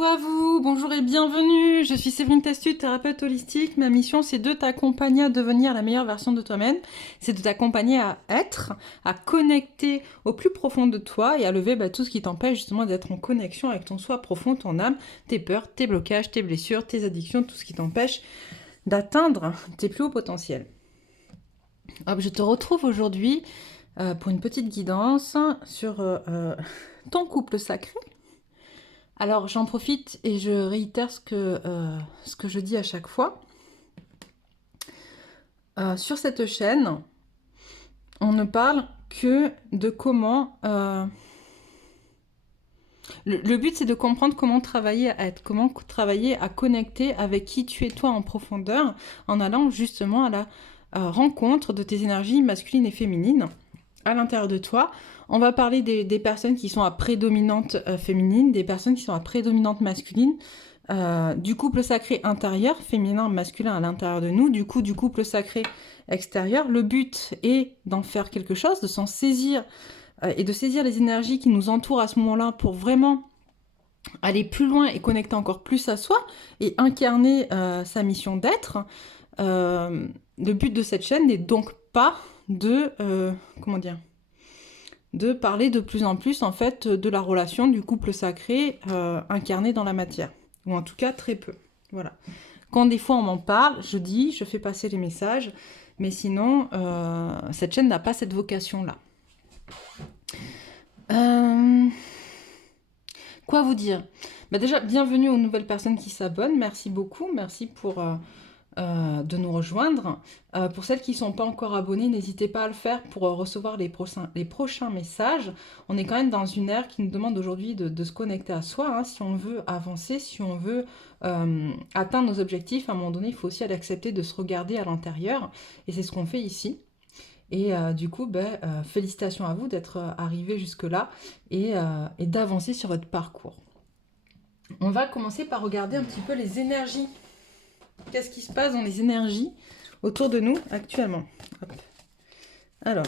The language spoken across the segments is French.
Coucou à vous, bonjour et bienvenue. Je suis Séverine Testu, thérapeute holistique. Ma mission, c'est de t'accompagner à devenir la meilleure version de toi-même. C'est de t'accompagner à être, à connecter au plus profond de toi et à lever tout ce qui t'empêche justement d'être en connexion avec ton soi profond, ton âme, tes peurs, tes blocages, tes blessures, tes addictions, tout ce qui t'empêche d'atteindre tes plus hauts potentiels. Hop, je te retrouve aujourd'hui pour une petite guidance sur ton couple sacré. Alors j'en profite et je réitère ce que je dis à chaque fois. Sur cette chaîne, on ne parle que de comment... le but, c'est de comprendre comment travailler à être, comment travailler à connecter avec qui tu es toi en profondeur, en allant justement à la rencontre de tes énergies masculines et féminines à l'intérieur de toi. On va parler des personnes qui sont à prédominante féminine, des personnes qui sont à prédominante masculine, du couple sacré intérieur, féminin, masculin à l'intérieur de nous, du couple sacré extérieur. Le but est d'en faire quelque chose, de s'en saisir et de saisir les énergies qui nous entourent à ce moment-là pour vraiment aller plus loin et connecter encore plus à soi et incarner sa mission d'être. Le but de cette chaîne n'est donc pas de de parler de plus en plus en fait de la relation du couple sacré incarné dans la matière, ou en tout cas très peu. Voilà. Quand des fois on m'en parle, je fais passer les messages, mais sinon cette chaîne n'a pas cette vocation-là. Quoi vous dire? Déjà, bienvenue aux nouvelles personnes qui s'abonnent. Merci beaucoup. Merci pour de nous rejoindre. Pour celles qui ne sont pas encore abonnées, n'hésitez pas à le faire pour recevoir les prochains messages. On est quand même dans une ère qui nous demande aujourd'hui de se connecter à soi. Hein. Si on veut avancer, si on veut atteindre nos objectifs, à un moment donné, il faut aussi accepter de se regarder à l'intérieur. Et c'est ce qu'on fait ici. Et du coup, félicitations à vous d'être arrivé jusque-là et d'avancer sur votre parcours. On va commencer par regarder un petit peu les énergies. Qu'est-ce qui se passe dans les énergies autour de nous actuellement? Hop. Alors,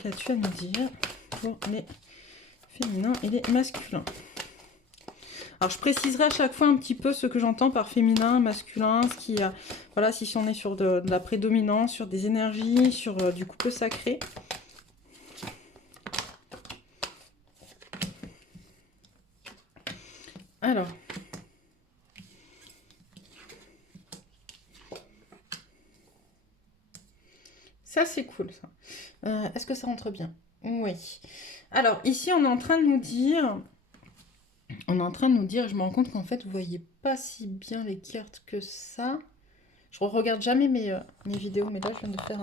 qu'as-tu à nous dire pour les féminins et les masculins? Alors, je préciserai à chaque fois un petit peu ce que j'entends par féminin, masculin, ce qui, voilà, si on est sur de la prédominance, sur des énergies, sur du couple sacré. Alors, ça c'est cool ça. Est-ce que ça rentre bien? Oui. Alors, ici, on est en train de nous dire... je me rends compte qu'en fait, vous voyez pas si bien les cartes que ça. Je regarde jamais mes vidéos, mais là, je viens de faire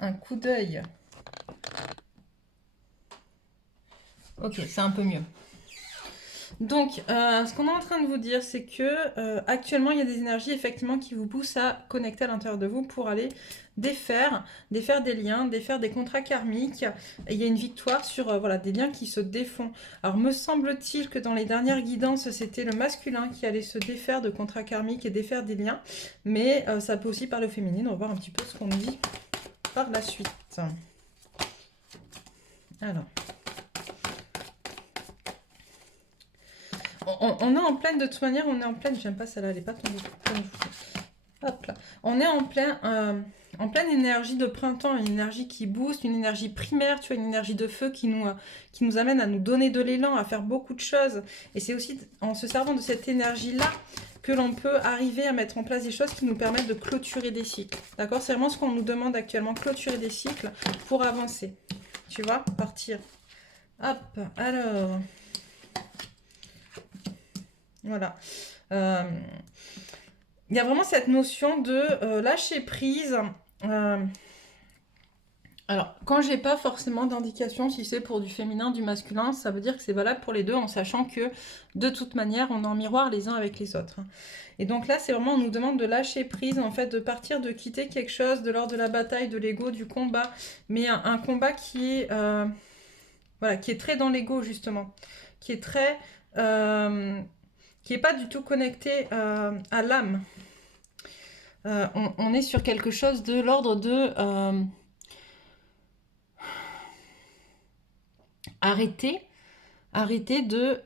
un coup d'œil. Ok, c'est un peu mieux. Donc, ce qu'on est en train de vous dire, c'est que actuellement, il y a des énergies effectivement qui vous poussent à connecter à l'intérieur de vous pour aller défaire des liens, défaire des contrats karmiques. Et il y a une victoire sur voilà, des liens qui se défont. Alors, me semble-t-il que dans les dernières guidances, c'était le masculin qui allait se défaire de contrats karmiques et défaire des liens. Mais ça peut aussi parler au féminin. On va voir un petit peu ce qu'on dit par la suite. Alors... on est en pleine, de toute manière, on est en pleine, j'aime pas celle-là, elle est pas tombée. Hop là. On est en pleine énergie de printemps, une énergie qui booste, une énergie primaire, tu vois, une énergie de feu qui nous amène à nous donner de l'élan, à faire beaucoup de choses. Et c'est aussi en se servant de cette énergie-là que l'on peut arriver à mettre en place des choses qui nous permettent de clôturer des cycles. D'accord? C'est vraiment ce qu'on nous demande actuellement, clôturer des cycles pour avancer. Tu vois? Partir. Hop, alors... Voilà. Il y a vraiment cette notion de lâcher prise. Alors, quand j'ai pas forcément d'indication si c'est pour du féminin, du masculin, ça veut dire que c'est valable pour les deux, en sachant que de toute manière, on est en miroir les uns avec les autres. Et donc là, c'est vraiment, on nous demande de lâcher prise, en fait, de partir, de quitter quelque chose de l'ordre de la bataille, de l'ego, du combat, mais un combat qui est, voilà, qui est très dans l'ego justement, qui est très qui n'est pas du tout connecté à l'âme. On est sur quelque chose de l'ordre de arrêtez, arrêtez de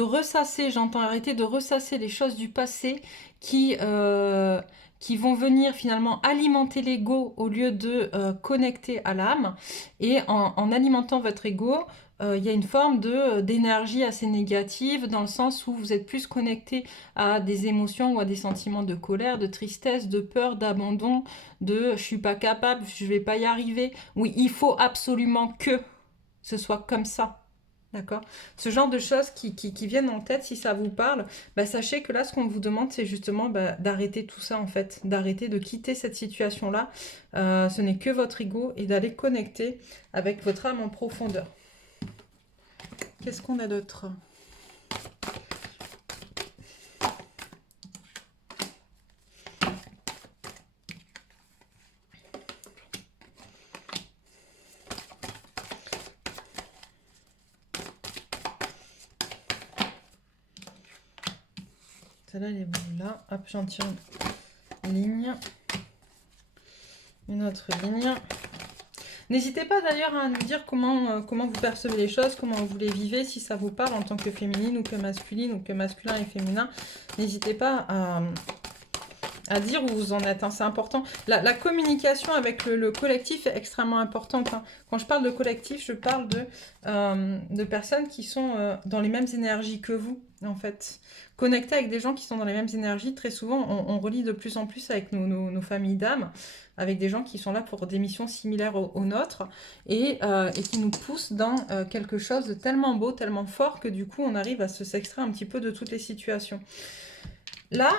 ressasser, j'entends, arrêter de ressasser les choses du passé qui vont venir finalement alimenter l'ego au lieu de connecter à l'âme. Et en alimentant votre ego, il y a une forme d'énergie assez négative dans le sens où vous êtes plus connecté à des émotions ou à des sentiments de colère, de tristesse, de peur, d'abandon, de je suis pas capable, je vais pas y arriver. Oui, il faut absolument que ce soit comme ça. D'accord? Ce genre de choses qui viennent en tête, si ça vous parle, bah, sachez que là, ce qu'on vous demande, c'est justement bah, d'arrêter tout ça, en fait, d'arrêter de quitter cette situation-là. Ce n'est que votre ego et d'aller connecter avec votre âme en profondeur. Qu'est-ce qu'on a d'autre? Celle-là, elle est là. Hop, j'en tire une ligne. Une autre ligne. N'hésitez pas d'ailleurs à nous dire comment vous percevez les choses, comment vous les vivez, si ça vous parle en tant que féminine ou que masculin et féminin. N'hésitez pas à dire où vous en êtes, hein, c'est important. La communication avec le collectif est extrêmement importante. Hein. Quand je parle de collectif, je parle de personnes qui sont dans les mêmes énergies que vous, en fait. Connecter avec des gens qui sont dans les mêmes énergies, très souvent, on relie de plus en plus avec nos familles d'âmes, avec des gens qui sont là pour des missions similaires aux nôtres, et qui nous poussent dans quelque chose de tellement beau, tellement fort, que du coup, on arrive à s'extraire un petit peu de toutes les situations. Là,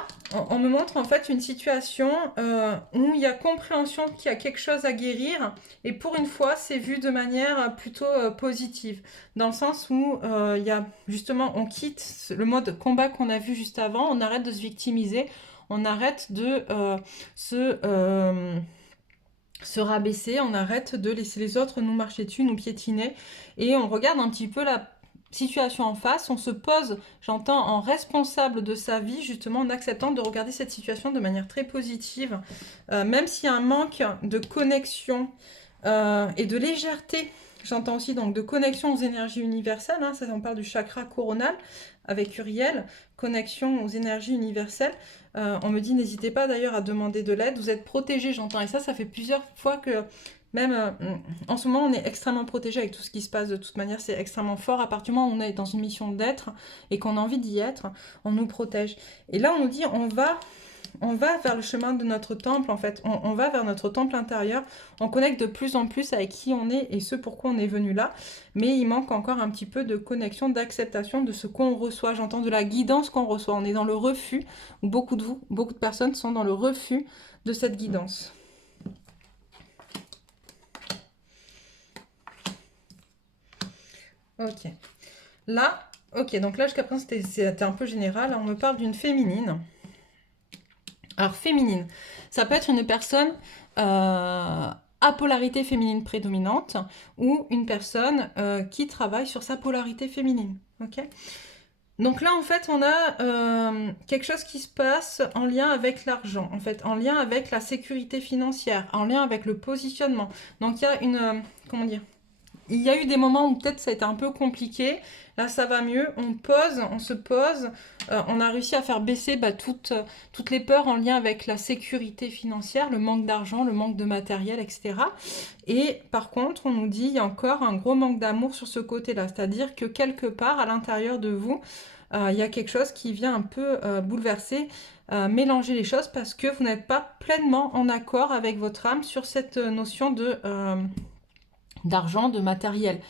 on me montre en fait une situation où il y a compréhension qu'il y a quelque chose à guérir et pour une fois, c'est vu de manière plutôt positive. Dans le sens où il y a justement, on quitte le mode combat qu'on a vu juste avant, on arrête de se victimiser, on arrête de se rabaisser, on arrête de laisser les autres nous marcher dessus, nous piétiner et on regarde un petit peu la situation en face, on se pose, j'entends, en responsable de sa vie, justement en acceptant de regarder cette situation de manière très positive, même s'il y a un manque de connexion et de légèreté, j'entends aussi donc de connexion aux énergies universelles, hein, ça on parle du chakra coronal avec Uriel, connexion aux énergies universelles, on me dit n'hésitez pas d'ailleurs à demander de l'aide, vous êtes protégé, j'entends, et ça fait plusieurs fois que même en ce moment, on est extrêmement protégé avec tout ce qui se passe. De toute manière, c'est extrêmement fort. À partir du moment où on est dans une mission d'être et qu'on a envie d'y être, on nous protège. Et là, on nous dit, on va vers le chemin de notre temple, en fait. On va vers notre temple intérieur. On connecte de plus en plus avec qui on est et ce pourquoi on est venu là. Mais il manque encore un petit peu de connexion, d'acceptation de ce qu'on reçoit. J'entends de la guidance qu'on reçoit. On est dans le refus. Beaucoup de personnes sont dans le refus de cette guidance. Ok. Là, ok, donc là jusqu'à présent c'était un peu général. On me parle d'une féminine. Alors féminine, ça peut être une personne à polarité féminine prédominante ou une personne qui travaille sur sa polarité féminine. Ok. Donc là, en fait, on a quelque chose qui se passe en lien avec l'argent, en fait, en lien avec la sécurité financière, en lien avec le positionnement. Donc il y a une, comment dire, il y a eu des moments où peut-être ça a été un peu compliqué. Là, ça va mieux. On se pose. On a réussi à faire baisser toutes les peurs en lien avec la sécurité financière, le manque d'argent, le manque de matériel, etc. Et par contre, on nous dit il y a encore un gros manque d'amour sur ce côté-là. C'est-à-dire que quelque part, à l'intérieur de vous, il y a quelque chose qui vient un peu bouleverser, mélanger les choses parce que vous n'êtes pas pleinement en accord avec votre âme sur cette notion d'argent, de matériel.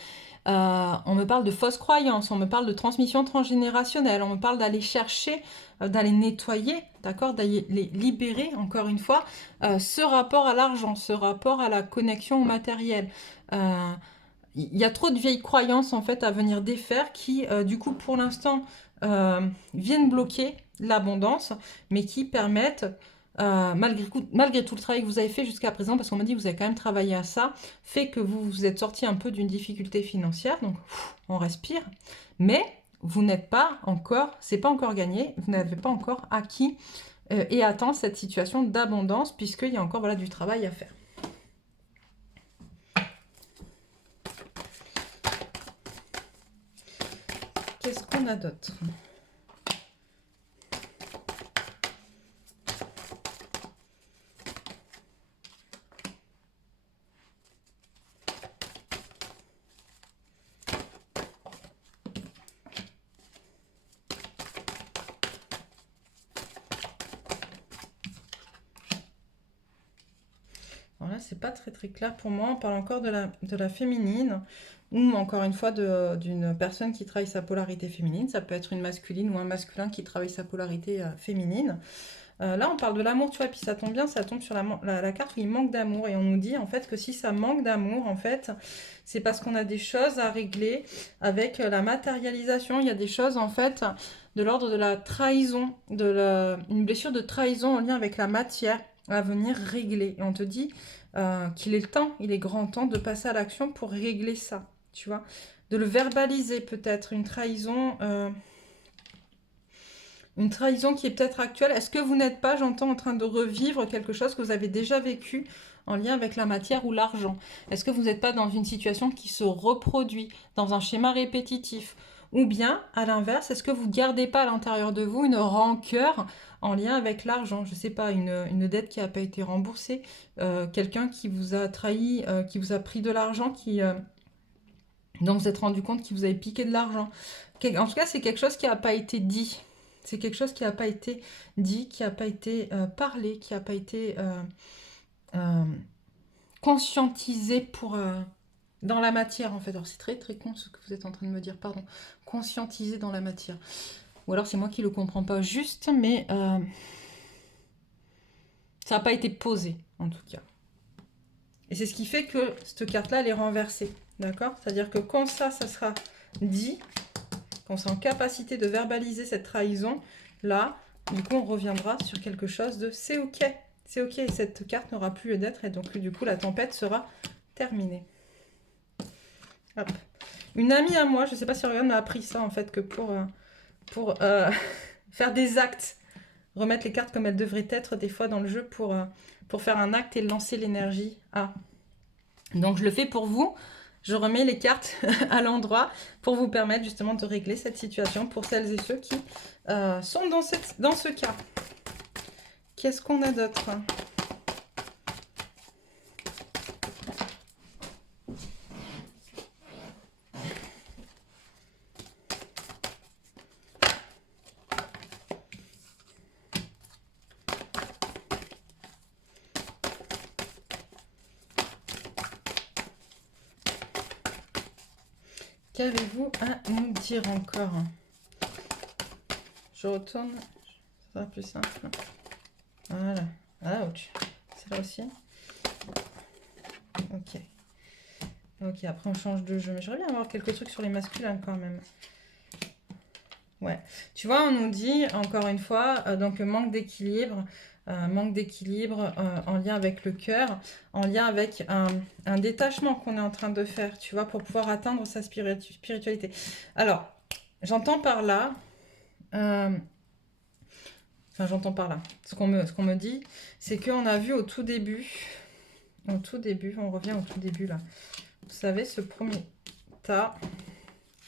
On me parle de fausses croyances, on me parle de transmission transgénérationnelle, on me parle d'aller chercher, d'aller nettoyer, d'accord, d'aller libérer, encore une fois, ce rapport à l'argent, ce rapport à la connexion au matériel. Il y a trop de vieilles croyances, en fait, à venir défaire qui, du coup, pour l'instant, viennent bloquer l'abondance, mais qui permettent malgré tout le travail que vous avez fait jusqu'à présent, parce qu'on m'a dit que vous avez quand même travaillé à ça, fait que vous vous êtes sorti un peu d'une difficulté financière, donc on respire, mais vous n'êtes pas encore, c'est pas encore gagné, vous n'avez pas encore acquis et atteint cette situation d'abondance, puisqu'il y a encore du travail à faire. qu'on a d'autre? Alors là, c'est pas très clair pour moi. On parle encore de la féminine, ou encore une fois d'une personne qui travaille sa polarité féminine. Ça peut être une masculine ou un masculin qui travaille sa polarité féminine. Là, on parle de l'amour, tu vois, puis ça tombe bien, ça tombe sur la carte où il manque d'amour. Et on nous dit, en fait, que si ça manque d'amour, en fait, c'est parce qu'on a des choses à régler avec la matérialisation. Il y a des choses, en fait, de l'ordre de la trahison, une blessure de trahison en lien avec la matière à venir régler. Et on te dit qu'il est le temps, il est grand temps de passer à l'action pour régler ça, tu vois. De le verbaliser peut-être, une trahison qui est peut-être actuelle. Est-ce que vous n'êtes pas, j'entends, en train de revivre quelque chose que vous avez déjà vécu en lien avec la matière ou l'argent? Est-ce que vous n'êtes pas dans une situation qui se reproduit, dans un schéma répétitif? Ou bien, à l'inverse, est-ce que vous ne gardez pas à l'intérieur de vous une rancœur en lien avec l'argent? Je ne sais pas, une dette qui n'a pas été remboursée, quelqu'un qui vous a trahi, qui vous a pris de l'argent, dont vous êtes rendu compte qu'il vous avait piqué de l'argent. En tout cas, c'est quelque chose qui n'a pas été dit. C'est quelque chose qui n'a pas été dit, qui n'a pas été parlé, qui n'a pas été conscientisé dans la matière, en fait. Alors, c'est très con ce que vous êtes en train de me dire, pardon. Conscientisé dans la matière. Ou alors, c'est moi qui ne le comprends pas juste, mais ça n'a pas été posé, en tout cas. Et c'est ce qui fait que cette carte-là, elle est renversée. D'accord? C'est-à-dire que quand ça sera dit, quand on sera en capacité de verbaliser cette trahison, là, du coup, on reviendra sur quelque chose de c'est ok. C'est ok, et cette carte n'aura plus lieu d'être, et donc, du coup, la tempête sera terminée. Hop. Une amie à moi, je ne sais pas si Oriane m'a appris ça, en fait, que pour faire des actes, remettre les cartes comme elles devraient être, des fois, dans le jeu, pour faire un acte et lancer l'énergie. Ah. Donc, je le fais pour vous. Je remets les cartes à l'endroit pour vous permettre justement de régler cette situation pour celles et ceux qui sont dans ce cas. Qu'est-ce qu'on a d'autre ? Qu'avez-vous à nous dire encore? Je retourne, ça sera plus simple. Voilà. Ouch. C'est là aussi. Ok. Ok, après on change de jeu. Mais j'aimerais bien avoir quelques trucs sur les masculins quand même. Ouais. Tu vois, on nous dit, encore une fois, donc manque d'équilibre. En lien avec le cœur, en lien avec un détachement qu'on est en train de faire, tu vois, pour pouvoir atteindre sa spiritualité. Alors, j'entends par là, ce qu'on me dit, c'est qu'on a vu au tout début, on revient au tout début là, vous savez, ce premier tas,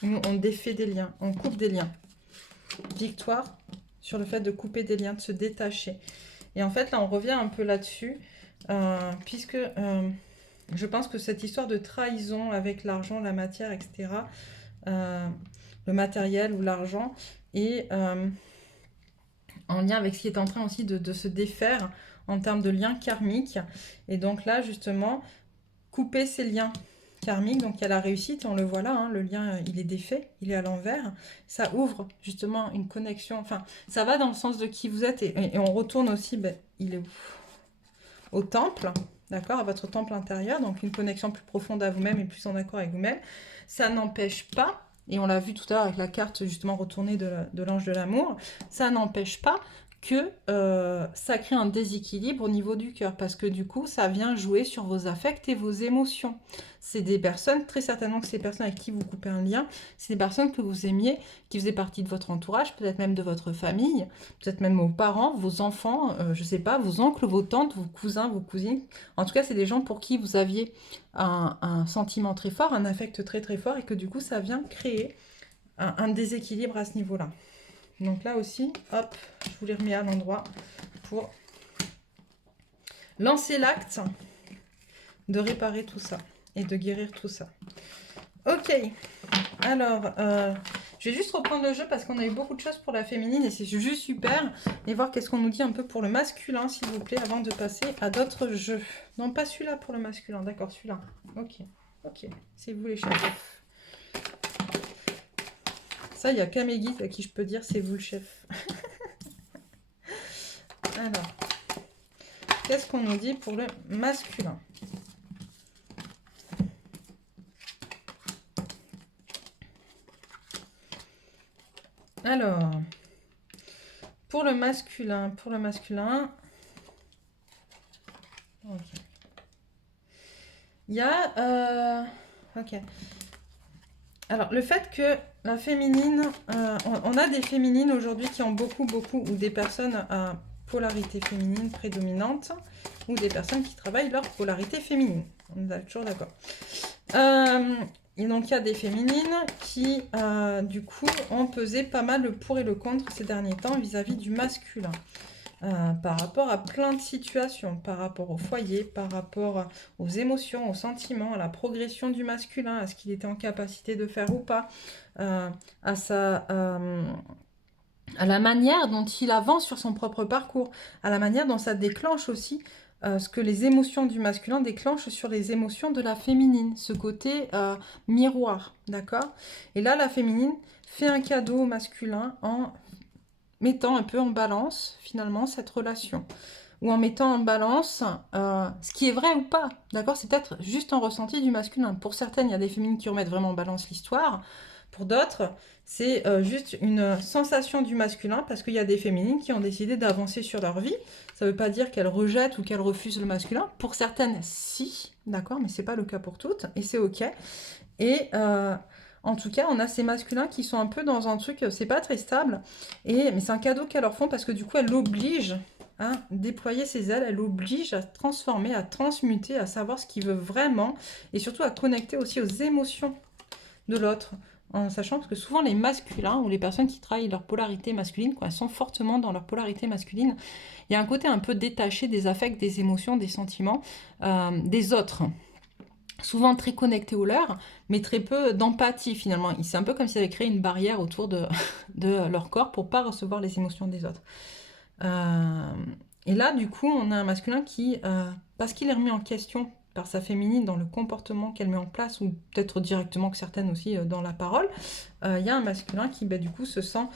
où on défait des liens, on coupe des liens. Victoire sur le fait de couper des liens, de se détacher. Et en fait, là, on revient un peu là-dessus, puisque je pense que cette histoire de trahison avec l'argent, la matière, etc., le matériel ou l'argent, est en lien avec ce qui est en train aussi de se défaire en termes de liens karmiques. Et donc là, justement, couper ces liens karmiques, donc il y a la réussite, on le voit là, hein, le lien, il est défait, il est à l'envers. Ça ouvre justement une connexion, enfin, ça va dans le sens de qui vous êtes, et on retourne aussi, il est au temple, d'accord, à votre temple intérieur, donc une connexion plus profonde à vous-même et plus en accord avec vous-même. Ça n'empêche pas, et on l'a vu tout à l'heure avec la carte justement retournée de l'ange de l'amour, ça n'empêche pas que ça crée un déséquilibre au niveau du cœur, parce que du coup, ça vient jouer sur vos affects et vos émotions. C'est des personnes, très certainement que ces personnes avec qui vous coupez un lien, c'est des personnes que vous aimiez, qui faisaient partie de votre entourage, peut-être même de votre famille, peut-être même vos parents, vos enfants, je ne sais pas, vos oncles, vos tantes, vos cousins, vos cousines. En tout cas, c'est des gens pour qui vous aviez un sentiment très fort, un affect très très fort, et que du coup, ça vient créer un déséquilibre à ce niveau-là. Donc là aussi, hop, je vous les remets à l'endroit pour lancer l'acte de réparer tout ça et de guérir tout ça. Ok, alors, je vais juste reprendre le jeu parce qu'on a eu beaucoup de choses pour la féminine et c'est juste super. Et voir qu'est-ce qu'on nous dit un peu pour le masculin, s'il vous plaît, avant de passer à d'autres jeux. Non, pas celui-là pour le masculin, d'accord, celui-là. Ok, ok, c'est vous les chefs. Ça, il n'y a qu'à mes guides à qui je peux dire c'est vous le chef. Alors, qu'est-ce qu'on nous dit pour le masculin? Alors, pour le masculin, ok. Il y a, ok. Alors, le fait que la féminine, on a des féminines aujourd'hui qui ont beaucoup, ou des personnes à polarité féminine prédominante, ou des personnes qui travaillent leur polarité féminine. On est toujours d'accord. Et donc, il y a des féminines qui, du coup, ont pesé pas mal le pour et le contre ces derniers temps vis-à-vis du masculin. Par rapport à plein de situations, par rapport au foyer, par rapport aux émotions, aux sentiments, à la progression du masculin, à ce qu'il était en capacité de faire ou pas, à la manière dont il avance sur son propre parcours, à la manière dont ça déclenche aussi ce que les émotions du masculin déclenchent sur les émotions de la féminine, ce côté miroir, d'accord? Et là, la féminine fait un cadeau au masculin en mettant un peu en balance, finalement, cette relation. Ou en mettant en balance ce qui est vrai ou pas, d'accord? C'est peut-être juste un ressenti du masculin. Pour certaines, il y a des féminines qui remettent vraiment en balance l'histoire. Pour d'autres, c'est juste une sensation du masculin parce qu'il y a des féminines qui ont décidé d'avancer sur leur vie. Ça ne veut pas dire qu'elles rejettent ou qu'elles refusent le masculin. Pour certaines, si, d'accord, mais ce n'est pas le cas pour toutes, et c'est ok. Et en tout cas, on a ces masculins qui sont un peu dans un truc, c'est pas très stable, mais c'est un cadeau qu'elles leur font parce que du coup, elles l'obligent à déployer ses ailes, elles l'obligent à transformer, à transmuter, à savoir ce qu'il veut vraiment, et surtout à connecter aussi aux émotions de l'autre, en sachant que souvent les masculins ou les personnes qui travaillent leur polarité masculine, quand elles sont fortement dans leur polarité masculine, il y a un côté un peu détaché des affects, des émotions, des sentiments des autres. Souvent très connectés aux leurs, mais très peu d'empathie finalement. C'est un peu comme s'ils avaient créé une barrière autour de leur corps pour ne pas recevoir les émotions des autres. Et là, du coup, on a un masculin qui, parce qu'il est remis en question par sa féminine dans le comportement qu'elle met en place, ou peut-être directement que certaines aussi dans la parole, il y a un masculin qui, du coup, se sent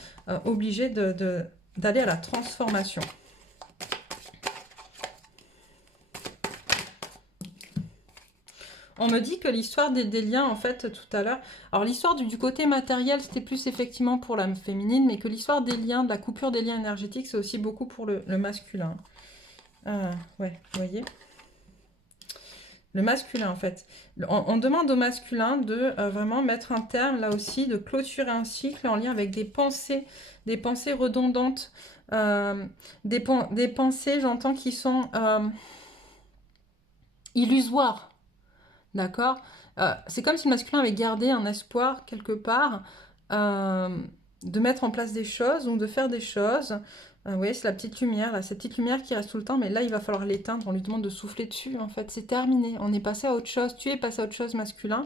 obligé d'aller à la transformation. On me dit que l'histoire des liens, en fait, tout à l'heure... Alors, l'histoire du côté matériel, c'était plus effectivement pour la féminine, mais que l'histoire des liens, de la coupure des liens énergétiques, c'est aussi beaucoup pour le masculin. Ouais, vous voyez ? Le masculin, en fait. On demande au masculin de vraiment mettre un terme, là aussi, de clôturer un cycle en lien avec des pensées redondantes, des pensées, j'entends, qui sont illusoires. D'accord? C'est comme si le masculin avait gardé un espoir quelque part de mettre en place des choses ou de faire des choses. Vous voyez, c'est la petite lumière, là, cette petite lumière qui reste tout le temps, mais là, il va falloir l'éteindre. On lui demande de souffler dessus, en fait. C'est terminé. On est passé à autre chose. Tu es passé à autre chose, masculin.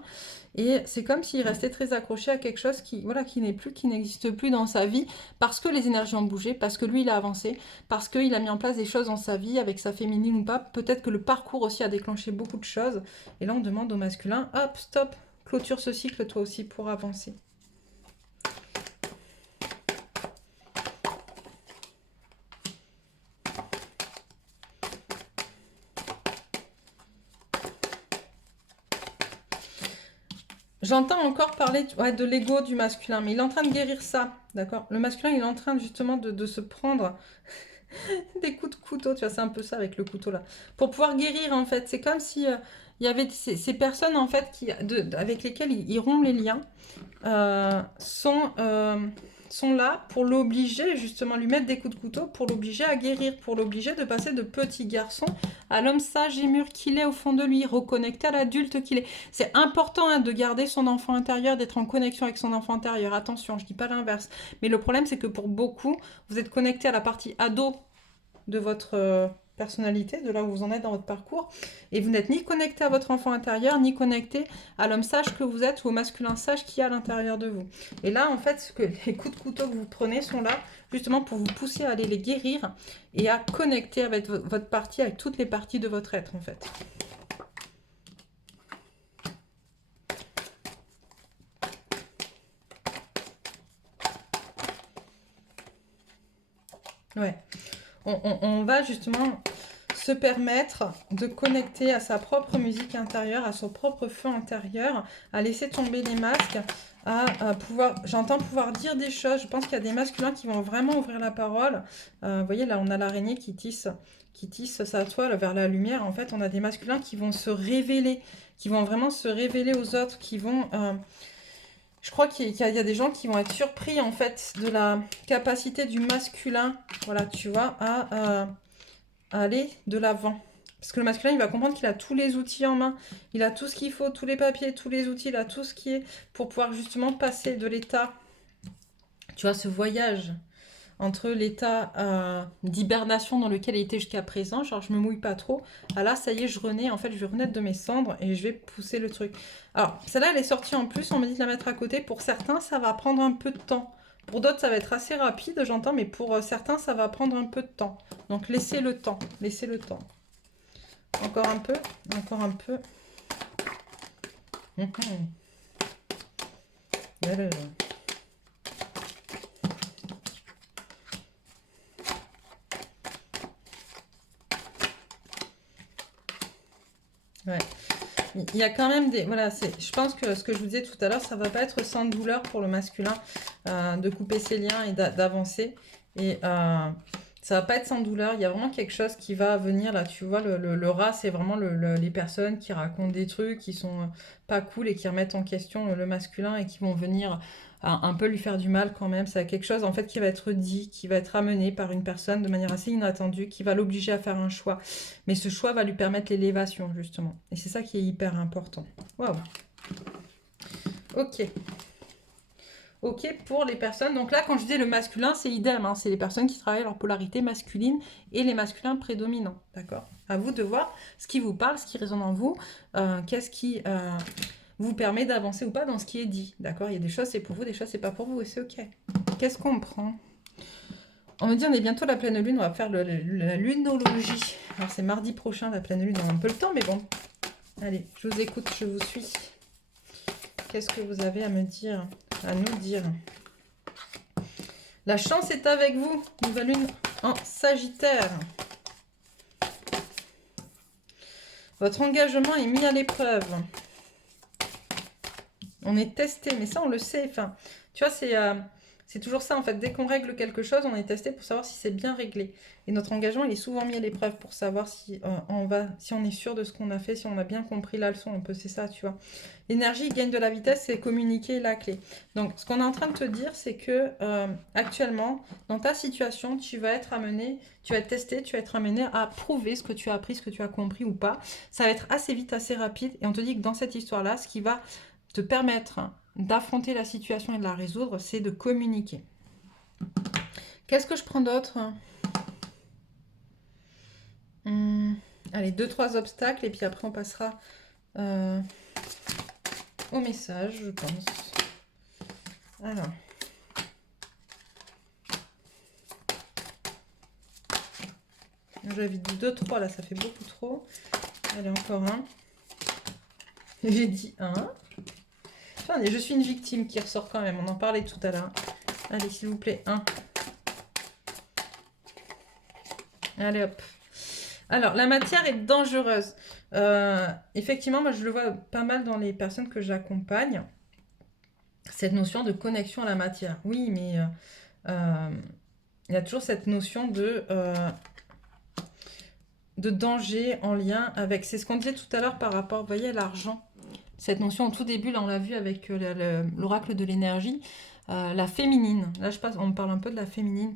Et c'est comme s'il restait très accroché à quelque chose qui n'est plus, qui n'existe plus dans sa vie, parce que les énergies ont bougé, parce que lui, il a avancé, parce qu'il a mis en place des choses dans sa vie, avec sa féminine ou pas. Peut-être que le parcours aussi a déclenché beaucoup de choses. Et là, on demande au masculin, hop, stop, clôture ce cycle, toi aussi, pour avancer. J'entends encore parler de l'ego du masculin, mais il est en train de guérir ça, d'accord? Le masculin, il est en train justement de se prendre des coups de couteau, tu vois, c'est un peu ça avec le couteau là. Pour pouvoir guérir, en fait, c'est comme si il y avait ces personnes, en fait, avec lesquelles il rompt les liens, sont sont là pour l'obliger, justement, lui mettre des coups de couteau, pour l'obliger à guérir, pour l'obliger de passer de petit garçon à l'homme sage et mûr qu'il est au fond de lui, reconnecté à l'adulte qu'il est. C'est important hein, de garder son enfant intérieur, d'être en connexion avec son enfant intérieur. Attention, je dis pas l'inverse. Mais le problème, c'est que pour beaucoup, vous êtes connecté à la partie ado de votre personnalité, de là où vous en êtes dans votre parcours, et vous n'êtes ni connecté à votre enfant intérieur, ni connecté à l'homme sage que vous êtes ou au masculin sage qui est à l'intérieur de vous. Et là, en fait, les coups de couteau que vous prenez sont là justement pour vous pousser à aller les guérir et à connecter avec votre partie, avec toutes les parties de votre être, en fait. Ouais. On va justement se permettre de connecter à sa propre musique intérieure, à son propre feu intérieur, à laisser tomber les masques, à pouvoir, j'entends pouvoir dire des choses. Je pense qu'il y a des masculins qui vont vraiment ouvrir la parole. Vous voyez, là, on a l'araignée qui tisse sa toile vers la lumière. En fait, on a des masculins qui vont se révéler, qui vont vraiment se révéler aux autres, qui vont... je crois qu'il y a des gens qui vont être surpris, en fait, de la capacité du masculin, voilà, tu vois, à aller de l'avant. Parce que le masculin, il va comprendre qu'il a tous les outils en main. Il a tout ce qu'il faut, tous les papiers, tous les outils, il a tout ce qui est pour pouvoir justement passer de l'état, tu vois, ce voyage entre l'état d'hibernation dans lequel il était jusqu'à présent, genre je me mouille pas trop, ah là, ça y est, je renais, en fait, je vais renaître de mes cendres et je vais pousser le truc. Alors, celle-là, elle est sortie en plus, on me dit de la mettre à côté. Pour certains, ça va prendre un peu de temps. Pour d'autres, ça va être assez rapide, j'entends, mais pour certains, ça va prendre un peu de temps. Donc, laissez le temps, laissez le temps. Encore un peu, encore un peu. Voilà. Ouais. Il y a quand même des... Voilà, je pense que ce que je vous disais tout à l'heure, ça va pas être sans douleur pour le masculin de couper ses liens et d'avancer. Et ça va pas être sans douleur. Il y a vraiment quelque chose qui va venir là. Tu vois, le rat, c'est vraiment les personnes qui racontent des trucs qui sont pas cool et qui remettent en question le masculin et qui vont venir un peu lui faire du mal quand même. C'est quelque chose en fait qui va être dit, qui va être amené par une personne de manière assez inattendue, qui va l'obliger à faire un choix. Mais ce choix va lui permettre l'élévation justement. Et c'est ça qui est hyper important. Waouh. Ok. Ok pour les personnes. Donc là, quand je dis le masculin, c'est idem. Hein, c'est les personnes qui travaillent leur polarité masculine et les masculins prédominants. D'accord. À vous de voir ce qui vous parle, ce qui résonne en vous. Qu'est-ce qui vous permet d'avancer ou pas dans ce qui est dit. D'accord. Il y a des choses, c'est pour vous, des choses, c'est pas pour vous. Et c'est ok. Qu'est-ce qu'on prend? On me dit, on est bientôt la pleine lune. On va faire la lunologie. Alors, c'est mardi prochain, la pleine lune. On a un peu le temps, mais bon. Allez, je vous écoute, je vous suis. Qu'est-ce que vous avez à me dire, à nous dire? La chance est avec vous. Nouvelle lune en Sagittaire. Votre engagement est mis à l'épreuve. On est testé, mais ça, on le sait. Enfin, tu vois, c'est toujours ça, en fait. Dès qu'on règle quelque chose, on est testé pour savoir si c'est bien réglé. Et notre engagement, il est souvent mis à l'épreuve pour savoir si si on est sûr de ce qu'on a fait, si on a bien compris la leçon. Un peu, c'est ça, tu vois. L'énergie gagne de la vitesse, c'est communiquer la clé. Donc, ce qu'on est en train de te dire, c'est que actuellement, dans ta situation, tu vas être amené, tu vas être testé, tu vas être amené à prouver ce que tu as appris, ce que tu as compris ou pas. Ça va être assez vite, assez rapide. Et on te dit que dans cette histoire-là, ce qui va te permettre d'affronter la situation et de la résoudre, c'est de communiquer. Qu'est-ce que je prends d'autre? Allez, 2-3 obstacles et puis après on passera au message, je pense. Alors. J'avais dit 2-3 là, ça fait beaucoup trop. Allez, encore un. J'ai dit 1. Attendez, je suis une victime qui ressort quand même. On en parlait tout à l'heure. Allez, s'il vous plaît, 1. Allez, hop. Alors, la matière est dangereuse. Effectivement, moi, je le vois pas mal dans les personnes que j'accompagne. Cette notion de connexion à la matière. Oui, mais il y a toujours cette notion de danger en lien avec... C'est ce qu'on disait tout à l'heure par rapport, vous voyez, à l'argent. Cette notion, au tout début, là, on l'a vu avec l'oracle de l'énergie. la féminine. Là, on me parle un peu de la féminine.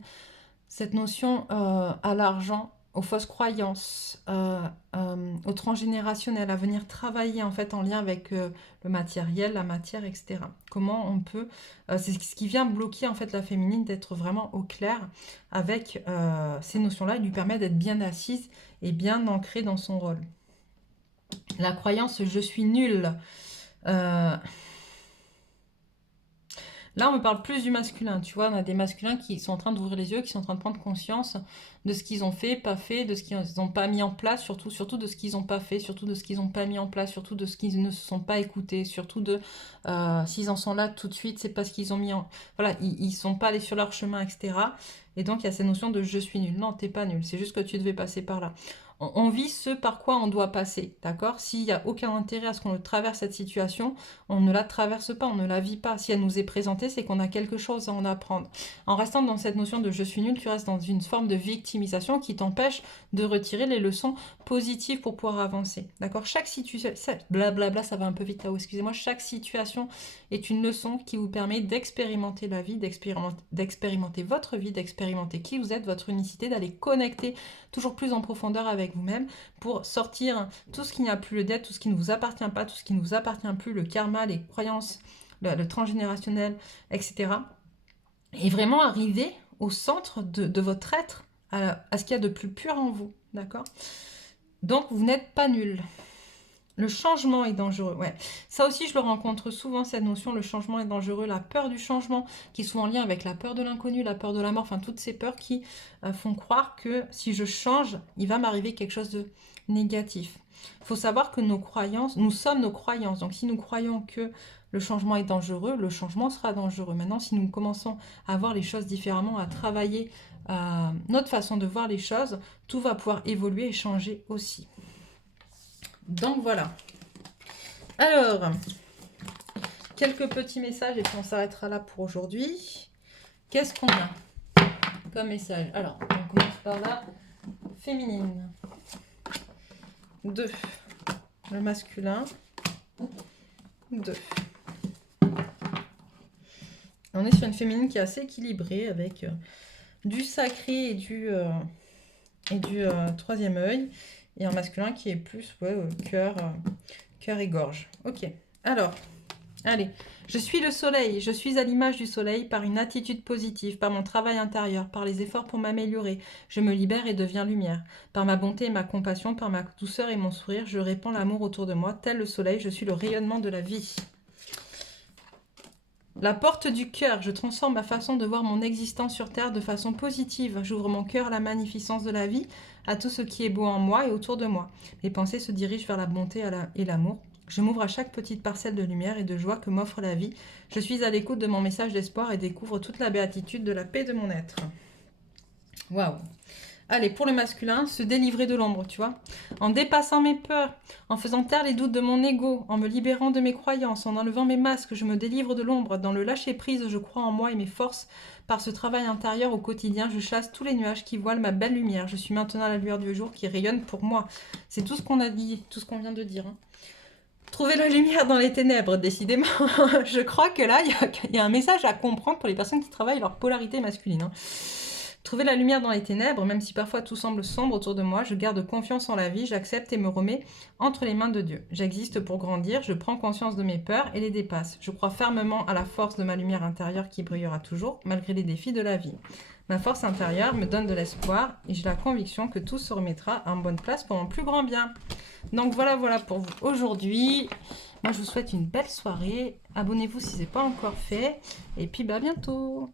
Cette notion à l'argent, aux fausses croyances, au transgénérationnel, à venir travailler en fait en lien avec le matériel, la matière, etc. Comment on peut... c'est ce qui vient bloquer en fait la féminine d'être vraiment au clair avec ces notions-là. Il lui permet d'être bien assise et bien ancrée dans son rôle. La croyance « je suis nulle ». Là, on me parle plus du masculin, tu vois, on a des masculins qui sont en train d'ouvrir les yeux, qui sont en train de prendre conscience de ce qu'ils ont fait, pas fait, de ce qu'ils n'ont pas mis en place, surtout de ce qu'ils n'ont pas fait, surtout de ce qu'ils n'ont pas mis en place, surtout de ce qu'ils ne se sont pas écoutés, surtout de s'ils en sont là tout de suite, c'est parce qu'ils ont mis en... Voilà, ils sont pas allés sur leur chemin, etc. Et donc, il y a cette notion de « je suis nul ». Non, t'es pas nul, c'est juste que tu devais passer par là. On vit ce par quoi on doit passer, d'accord? S'il n'y a aucun intérêt à ce qu'on traverse cette situation, on ne la traverse pas, on ne la vit pas. Si elle nous est présentée, c'est qu'on a quelque chose à en apprendre. En restant dans cette notion de « je suis nul », tu restes dans une forme de victimisation qui t'empêche de retirer les leçons positives pour pouvoir avancer, d'accord? Chaque situation, blablabla, ça va un peu vite là-haut, excusez-moi, chaque situation est une leçon qui vous permet d'expérimenter la vie, d'expérimenter votre vie, d'expérimenter qui vous êtes, votre unicité, d'aller connecter toujours plus en profondeur avec vous-même pour sortir tout ce qui n'a plus le d'être, tout ce qui ne vous appartient pas, tout ce qui ne vous appartient plus, le karma, les croyances, le transgénérationnel, etc. Et vraiment arriver au centre de votre être, à ce qu'il y a de plus pur en vous, d'accord? Donc, vous n'êtes pas nul. Le changement est dangereux, ouais. Ça aussi, je le rencontre souvent, cette notion, le changement est dangereux, la peur du changement, qui est souvent en lien avec la peur de l'inconnu, la peur de la mort, enfin, toutes ces peurs qui font croire que si je change, il va m'arriver quelque chose de négatif. Il faut savoir que nos croyances, nous sommes nos croyances. Donc, si nous croyons que le changement est dangereux, le changement sera dangereux. Maintenant, si nous commençons à voir les choses différemment, à travailler notre façon de voir les choses, tout va pouvoir évoluer et changer aussi. Donc voilà. Alors, quelques petits messages et puis on s'arrêtera là pour aujourd'hui. Qu'est-ce qu'on a comme message? Alors, on commence par la féminine. 2. Le masculin. 2. On est sur une féminine qui est assez équilibrée avec du sacré et du troisième œil. Et un masculin qui est plus cœur et gorge. Ok. Alors, allez. Je suis le soleil. Je suis à l'image du soleil par une attitude positive, par mon travail intérieur, par les efforts pour m'améliorer. Je me libère et deviens lumière. Par ma bonté et ma compassion, par ma douceur et mon sourire, je répands l'amour autour de moi. Tel le soleil, je suis le rayonnement de la vie. La porte du cœur, je transforme ma façon de voir mon existence sur Terre de façon positive. J'ouvre mon cœur à la magnificence de la vie, à tout ce qui est beau en moi et autour de moi. Mes pensées se dirigent vers la bonté et l'amour. Je m'ouvre à chaque petite parcelle de lumière et de joie que m'offre la vie. Je suis à l'écoute de mon message d'espoir et découvre toute la béatitude de la paix de mon être. Waouh! Allez, pour le masculin, se délivrer de l'ombre, tu vois. En dépassant mes peurs, en faisant taire les doutes de mon ego, en me libérant de mes croyances, en enlevant mes masques, je me délivre de l'ombre. Dans le lâcher-prise, je crois en moi et mes forces. Par ce travail intérieur au quotidien, je chasse tous les nuages qui voilent ma belle lumière. Je suis maintenant la lueur du jour qui rayonne pour moi. C'est tout ce qu'on a dit, tout ce qu'on vient de dire. Hein. Trouver la lumière dans les ténèbres, décidément. Je crois que là, il y a un message à comprendre pour les personnes qui travaillent leur polarité masculine. Hein. Trouver la lumière dans les ténèbres, même si parfois tout semble sombre autour de moi, je garde confiance en la vie, j'accepte et me remets entre les mains de Dieu. J'existe pour grandir, je prends conscience de mes peurs et les dépasse. Je crois fermement à la force de ma lumière intérieure qui brillera toujours, malgré les défis de la vie. Ma force intérieure me donne de l'espoir et j'ai la conviction que tout se remettra en bonne place pour mon plus grand bien. Donc voilà pour vous aujourd'hui. Moi je vous souhaite une belle soirée. Abonnez-vous si ce n'est pas encore fait. Et puis à bientôt.